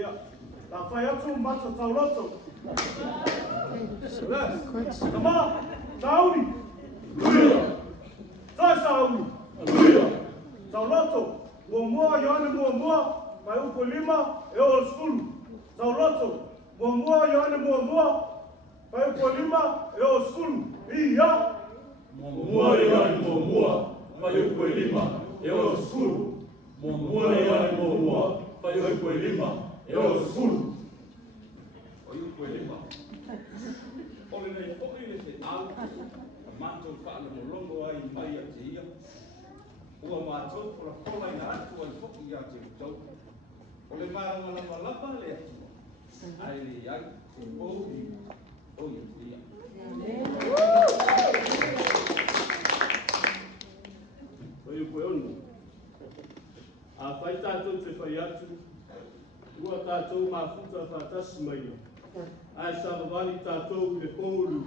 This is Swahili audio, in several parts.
Ia, la whai atu mata tau loto. Tama, tauri. Tai sauri. Tau loto, mua Ioane mua, mai upo lima, e o skulu. Tau loto, mua Ioane mua, mai upo lima, e o skulu. Ia. Mua Ioane mua, mai upo lima, e o skulu. Mua Ioane mua, mai upo lima, e o skulu. O upo lima. Ole nei hoki le te au, matou whaale molongo ai mai a te ia. Ua mātou pora pola i na atu ai hoki i a te utau. Ole maranga lapa lapa le atu. Ai le ai, te pōhi, o i te ia. Oi upo onu. A whai tātou te whai atu, ua tātou mafuta whātasi mai ia. Ai savavali tātou le kōru,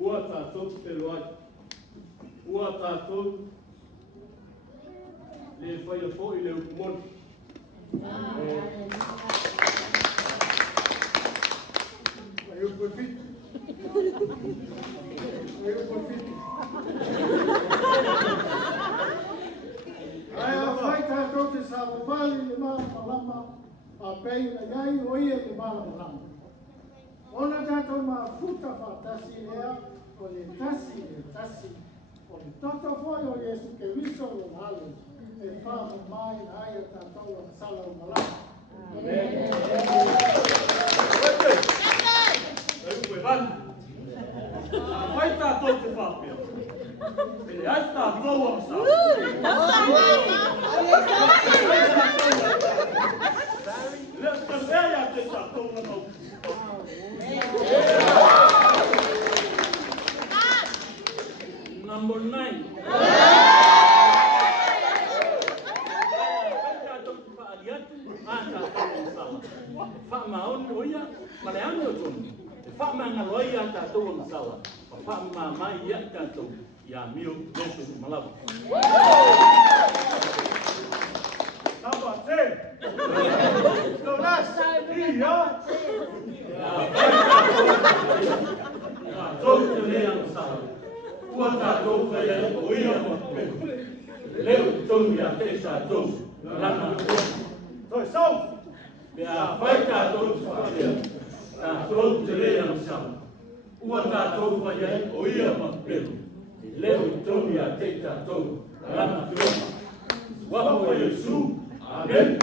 ua tātou te loai, ua tātou le whai a fōi le ukumoni. Ai upo fitu. Ai upo fitu. Ai a whai tātou te savavali le malama, a pei na gai o ia le malama. Ona tātou mafuta whātasi lea, o le tasi, o le tata whai o Jesu ke wiso o hale, e whāma mai na aia tātou a sala o malama. Amen. Ue vani. A whai tātou te whāpea. Pene ai tātou am sa. Lea ka rea te tātou na mau. Number 9. Whamaoni oia, maleane o tonu. E whamangaloia a tātou ang sawa. Whamamai ia tātou. Ia mio, leto, malawa. Number 10. No last. Ia. Tātou te lea ang sawa. Ua tātou whaia oia mo peku. Leo tonu ia te tātou. Lana o. Toi sau. Mea whai tātou te whaia. Tātou te lea ang sawa. Ua tātou whaia oia mo peku. Leo tonu ia te tātou. Lana o. Wapo Yesu. Amen.